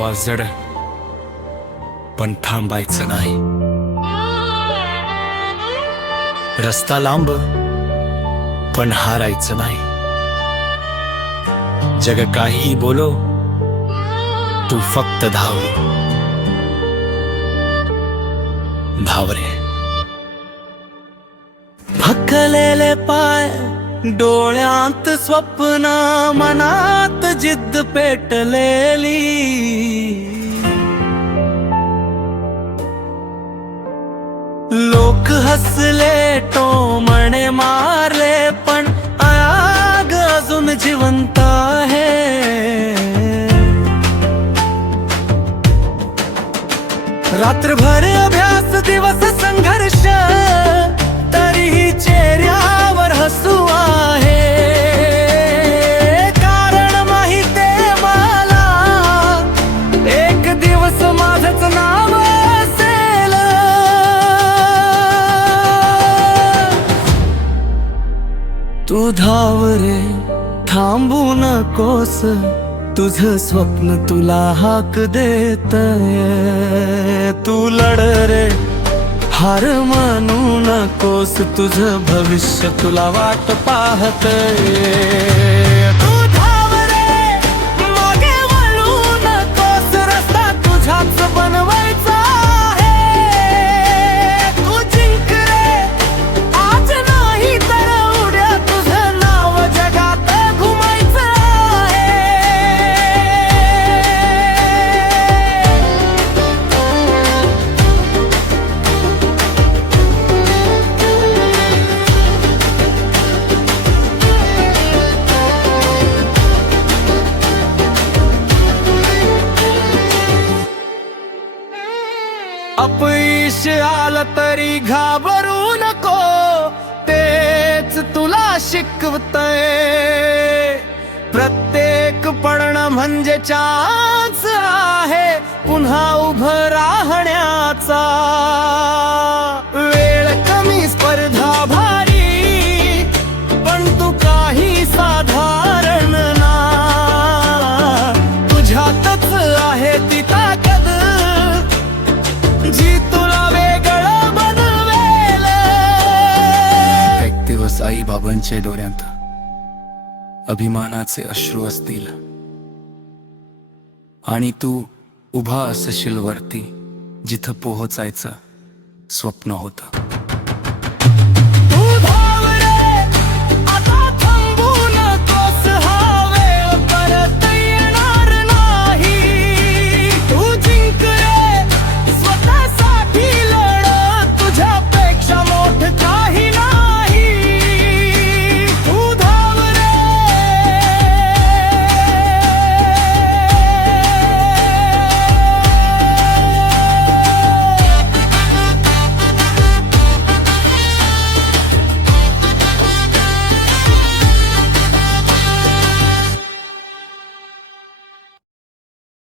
श्वास जड पण थांबायचं नाही. रस्ता लांब पण हारायचं नाही. जग काही बोलो तू फक्त धाव. धाव रे. भक्कलेले पाय, डोळ्यात स्वप्न, मनात जिद्द पेटलेली. लोक हसले, टोमणे मारले, पण आग अजून जिवंत आहे. रात्रभर अभ्यास, दिवस संघर्ष, तरीही चेहऱ्यावर हसू आहे. कारण माहितीये मला, एक दिवस माझंच नाव असेल. तू धाव रे, थांबू नकोस, तुझं स्वप्न तुला हाक देतंय. तू लढ रे, हार मानू नकोस, तुझं भविष्य तुला वाट पाहतंय. तू धाव रे, मागे वळू नकोस, रस्ता तुझाच बनवायचा आहे. तू जिंक रे, आज नाही तर उद्या तुझं नाव जगात घुमायचं आहे. अपयश आलं तरी घाबरू नको, तेच तुला शिकवतंय. प्रत्येक पडणं म्हणजे चान्स आहे पुन्हा उभं राहण्याचा. वेळ कमी, स्पर्धा भारी, पण तू काही साधारण ना. तुझ्यातच आहे ती ताकद, जी तुला वेगळं बनवेल. एक दिवस आई बाबांच्या डोळ्यात अभिमानाचे अश्रू असतील आणि तू उभा असशील वरती, जिथं पोहोचायचं स्वप्न होतं.